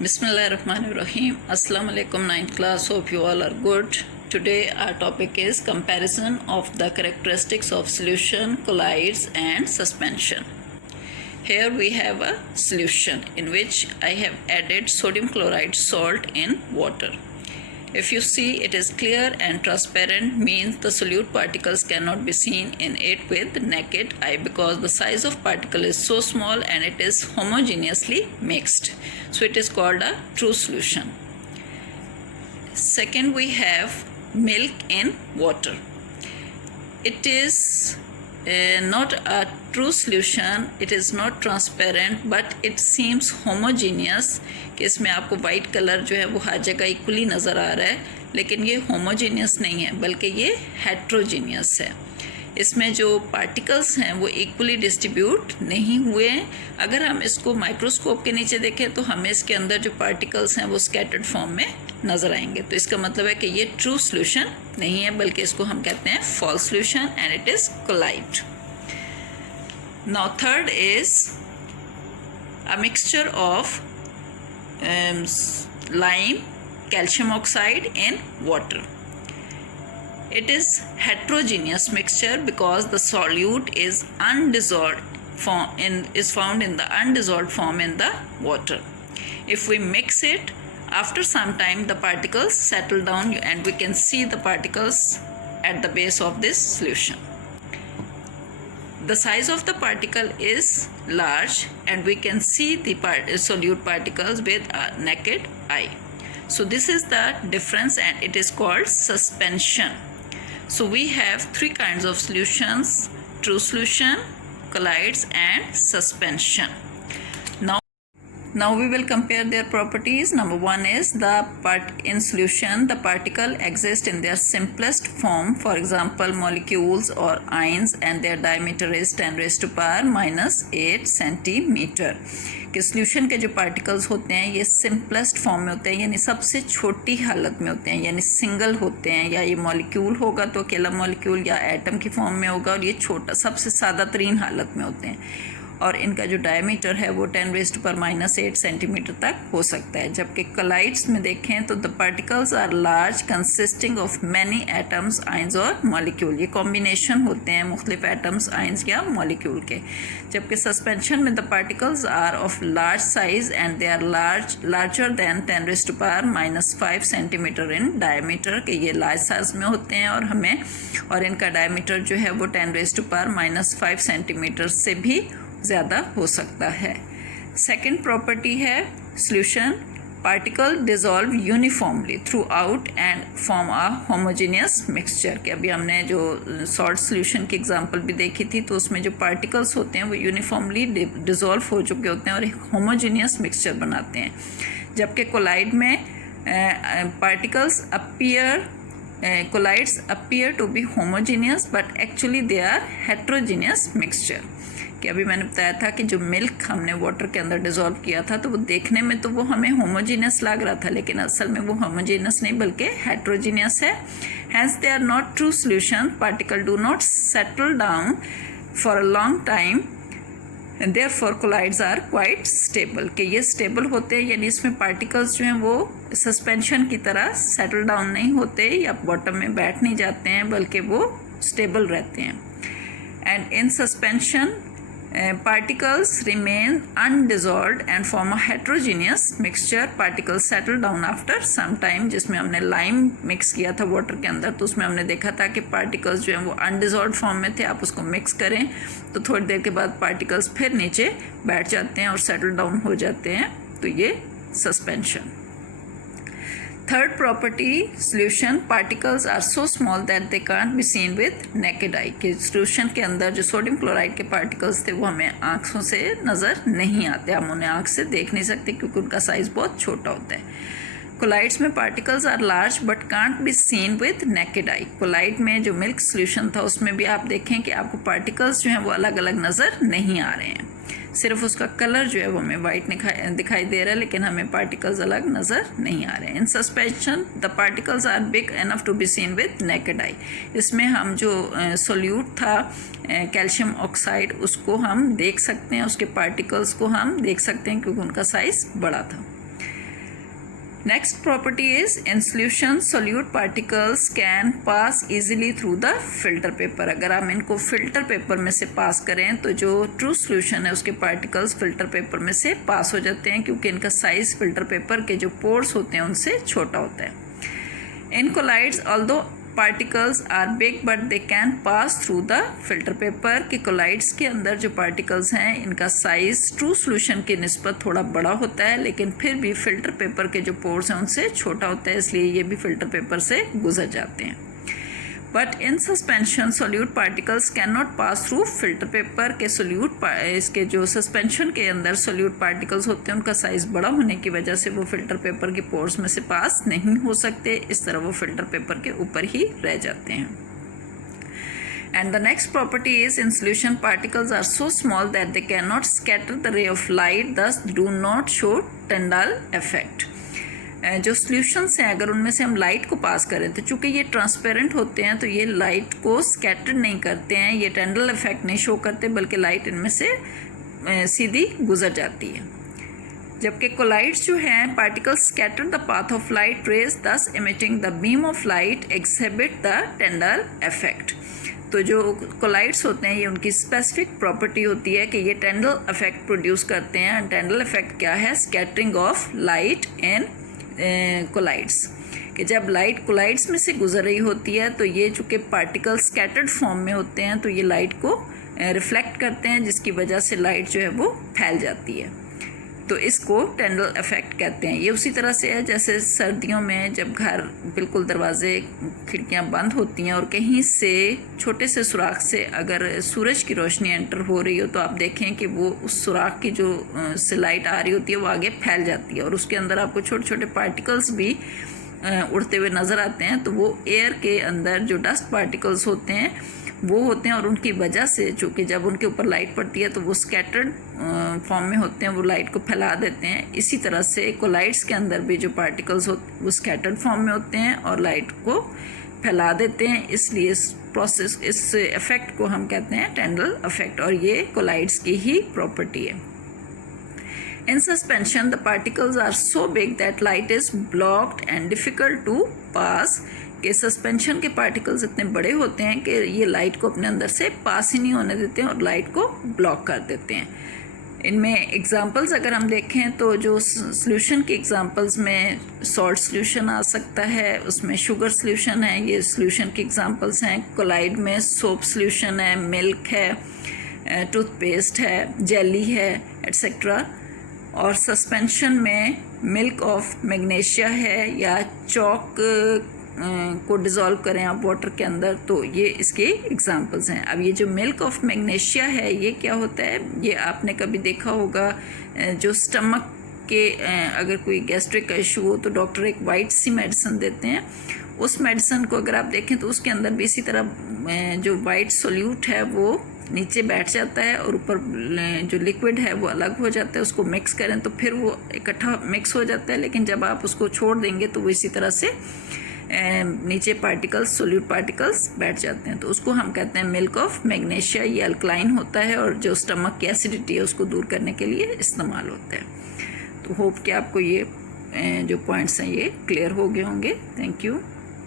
Bismillahirrahmanirrahim. Assalamu alaikum 9th class. Hope you all are good. Today our topic is comparison of the characteristics of solution, colloids and suspension. Here we have a solution in which I have added sodium chloride salt in water. If you see, it is clear and transparent, means the solute particles cannot be seen in it with naked eye because the size of particle is so small and it is homogeneously mixed. So it is called a true solution. Second, we have milk in water. It is not a true solution, it is not transparent, but it seems homogeneous कि इसमें आपको white colour जो है वो हर जगह equally नज़र आ रहा है, लेकिन ये होमोजीनियस नहीं है बल्कि ये हेट्रोजीनियस है. इसमें जो पार्टिकल्स हैं वो इक्वली डिस्ट्रीब्यूट नहीं हुए हैं. अगर हम इसको माइक्रोस्कोप के नीचे देखें तो हमें इसके अंदर जो पार्टिकल्स हैं वो स्कैटर्ड फॉर्म में नज़र आएंगे. तो इसका मतलब है कि ये ट्रू सॉल्यूशन नहीं है बल्कि इसको हम कहते हैं false solution and it is colloid. Now third is a mixture of lime, calcium oxide in water. It is heterogeneous mixture because the solute is found in the undissolved form in the water. If we mix it, after some time the particles settle down and we can see the particles at the base of this solution. The size of the particle is large and we can see the solute particles with a naked eye. So this is the difference and it is called suspension. So we have three kinds of solutions: true solution, colloids and suspension. Now we will compare their properties. Number one is in solution the particle exists in their simplest form, for example molecules or ions, and their diameter is 10 raised to power minus 8 centimeter. कि solution के जो particles होते हैं ये simplest form में होते हैं, यानी सबसे छोटी हालत में होते हैं, यानी सिंगल होते हैं. या ये मॉलिक्यूल होगा तो अकेला मॉलिक्यूल या एटम की फॉर्म में होगा, और ये छोटा सबसे सादा तरीन हालत में होते हैं. और इनका जो डायमीटर है वो 10 raised to power minus 8 centimetre तक हो सकता है. जबकि कोलाइड्स में देखें तो the particles are large consisting of many atoms, ions और मॉलिक्यूल. ये कॉम्बिनेशन होते हैं मुख्तलिफ एटम्स, आइंस या मॉलिक्यूल के. जबकि सस्पेंशन में the particles are of large size and they are larger than 10 raised to power minus 5 centimetre in diameter. के ये लार्ज साइज में होते हैं और इनका डायमीटर जो है वो 10 raised to power minus 5 centimetre से भी ज़्यादा हो सकता है. सेकेंड प्रॉपर्टी है solution particle dissolve uniformly throughout and form a homogeneous mixture. के अभी हमने जो सॉल्ट सॉल्यूशन की एग्जांपल भी देखी थी तो उसमें जो पार्टिकल्स होते हैं वो यूनिफॉर्मली डिज़ोल्व हो चुके होते हैं और एक होमोजीनियस मिक्सचर बनाते हैं. जबकि कोलाइड में particles colloids appear to be homogeneous but actually they are heterogeneous mixture. कि अभी मैंने बताया था कि जो मिल्क हमने वाटर के अंदर डिज़ोल्व किया था तो वो देखने में तो वो हमें होमोजीनियस लग रहा था, लेकिन असल में वो होमोजीनियस नहीं बल्कि हेट्रोजीनियस है. Hence they are not true solution. Particle do not settle down for a long time and therefore colloids are quite stable. कि ये स्टेबल होते हैं, यानी इसमें पार्टिकल्स जो हैं वो सस्पेंशन की तरह सेटल डाउन नहीं होते या बॉटम में बैठ नहीं जाते हैं बल्कि वो स्टेबल रहते हैं. And in suspension particles remain undissolved and form a heterogeneous mixture. Particles settle down after some time. जिसमें हमने लाइम मिक्स किया था वाटर के अंदर तो उसमें हमने देखा था कि पार्टिकल्स जो हैं वो अनडिजॉल्व फॉर्म में थे. आप उसको मिक्स करें तो थोड़ी देर के बाद पार्टिकल्स फिर नीचे बैठ जाते हैं और सेटल डाउन हो जाते हैं. तो ये suspension. Third property solution particles are so small that they can't be seen with naked eye. कि सॉल्यूशन के अंदर जो सोडियम क्लोराइड के पार्टिकल्स थे वो हमें आँखों से नज़र नहीं आते, हम उन्हें आँख से देख नहीं सकते क्योंकि उनका साइज़ बहुत छोटा होता है. कोलाइड्स में particles are large but can't be seen with naked eye. Colloid में जो मिल्क सॉल्यूशन था उसमें भी आप देखें कि आपको पार्टिकल्स जो हैं वो अलग अलग नज़र नहीं आ रहे हैं, सिर्फ उसका कलर जो है वो हमें वाइट दिखाई दे रहा है, लेकिन हमें पार्टिकल्स अलग नज़र नहीं आ रहे हैं. In suspension the particles are big enough to be seen with naked eye. इसमें हम जो सोल्यूट था कैल्शियम ऑक्साइड उसको हम देख सकते हैं, उसके पार्टिकल्स को हम देख सकते हैं क्योंकि उनका साइज़ बड़ा था. Next property is in solution solute particles can pass easily through the filter paper. अगर हम इनको फिल्टर पेपर में से पास करें तो जो ट्रू सोल्यूशन है उसके पार्टिकल्स फिल्टर पेपर में से पास हो जाते हैं, क्योंकि इनका साइज फिल्टर पेपर के जो पोर्स होते हैं उनसे छोटा होता है. In colloids, although particles are big but they can pass through the filter paper. कि colloids के अंदर जो particles हैं इनका size true solution की निस्बत थोड़ा बड़ा होता है, लेकिन फिर भी filter paper के जो pores हैं उनसे छोटा होता है, इसलिए ये भी filter paper से गुजर जाते हैं. But in suspension solute particles cannot pass through filter paper. के solute इसके जो suspension के अंदर solute particles होते हैं उनका size बड़ा होने की वजह से वो filter paper के pores में से पास नहीं हो सकते, इस तरह वो filter paper के ऊपर ही रह जाते हैं. And the next property is in solution particles are so small that they cannot scatter the ray of light, thus do not show Tyndall effect. जो सॉल्यूशंस हैं अगर उनमें से हम लाइट को पास करें तो चूँकि ये ट्रांसपेरेंट होते हैं तो ये लाइट को स्कैटर नहीं करते हैं, ये टेंडल इफेक्ट नहीं शो करते, बल्कि लाइट इनमें से सीधी गुजर जाती है. जबकि कोलाइड्स जो हैं particles scatter the path of light rays thus emitting the beam of light exhibit the Tyndall effect. तो जो कोलाइड्स होते हैं ये उनकी स्पेसिफिक प्रॉपर्टी होती है कि ये टेंडल इफेक्ट प्रोड्यूस करते हैं. टेंडल इफेक्ट क्या है? Scattering of light in colloids. कि जब लाइट कोलाइड्स में से गुजर रही होती है तो ये चूँकि पार्टिकल्स स्कैटर्ड फॉर्म में होते हैं तो ये लाइट को रिफ्लेक्ट करते हैं, जिसकी वजह से लाइट जो है वो फैल जाती है. तो इसको टेंडल इफेक्ट कहते हैं. ये उसी तरह से है जैसे सर्दियों में जब घर बिल्कुल दरवाजे खिड़कियां बंद होती हैं और कहीं से छोटे से सुराख से अगर सूरज की रोशनी एंटर हो रही हो तो आप देखें कि वो उस सुराख की जो से लाइट आ रही होती है वो आगे फैल जाती है और उसके अंदर आपको छोटे छोटे पार्टिकल्स भी उड़ते हुए नज़र आते हैं. तो वो एयर के अंदर जो डस्ट पार्टिकल्स होते हैं वो होते हैं और उनकी वजह से चूँकि जब उनके ऊपर लाइट पड़ती है तो वो स्कैटर्ड फॉर्म में होते हैं, वो लाइट को फैला देते हैं. इसी तरह से कोलाइड्स के अंदर भी जो पार्टिकल्स होते वो स्कैटर्ड फॉर्म में होते हैं और लाइट को फैला देते हैं. इसलिए इस प्रोसेस इस इफेक्ट को हम कहते हैं टेंडल इफेक्ट और ये कोलाइड्स की ही प्रॉपर्टी है. In suspension, the particles are so big that light is blocked and difficult to pass. कि सस्पेंशन के पार्टिकल्स इतने बड़े होते हैं कि ये लाइट को अपने अंदर से पास ही नहीं होने देते हैं और लाइट को ब्लॉक कर देते हैं. इनमें एग्जांपल्स अगर हम देखें तो जो सॉल्यूशन के एग्जांपल्स में सॉल्ट सॉल्यूशन आ सकता है, उसमें शुगर सॉल्यूशन है, ये सॉल्यूशन के एग्जांपल्स हैं. कोलाइड में सोप सॉल्यूशन है, मिल्क है, टूथपेस्ट है, जेली है, एट्सेट्रा. और सस्पेंशन में मिल्क ऑफ मैग्नीशिया है या चॉक को डिज़ोल्व करें आप वाटर के अंदर, तो ये इसके एग्जांपल्स हैं. अब ये जो मिल्क ऑफ मैग्नीशिया है ये क्या होता है? ये आपने कभी देखा होगा जो स्टमक के अगर कोई गैस्ट्रिक का इशू हो तो डॉक्टर एक वाइट सी मेडिसिन देते हैं. उस मेडिसिन को अगर आप देखें तो उसके अंदर भी इसी तरह जो वाइट सोल्यूट है वो नीचे बैठ जाता है और ऊपर जो लिक्विड है वो अलग हो जाता है. उसको मिक्स करें तो फिर वो इकट्ठा मिक्स हो जाता है, लेकिन जब आप उसको छोड़ देंगे तो वो इसी तरह से नीचे पार्टिकल्स सोल्यूट पार्टिकल्स बैठ जाते हैं. तो उसको हम कहते हैं मिल्क ऑफ मैग्नीशिया. ये अल्कलाइन होता है और जो स्टमक की एसिडिटी है उसको दूर करने के लिए इस्तेमाल होता है. तो होप कि आपको ये जो पॉइंट्स हैं ये क्लियर हो गए होंगे. Thank you.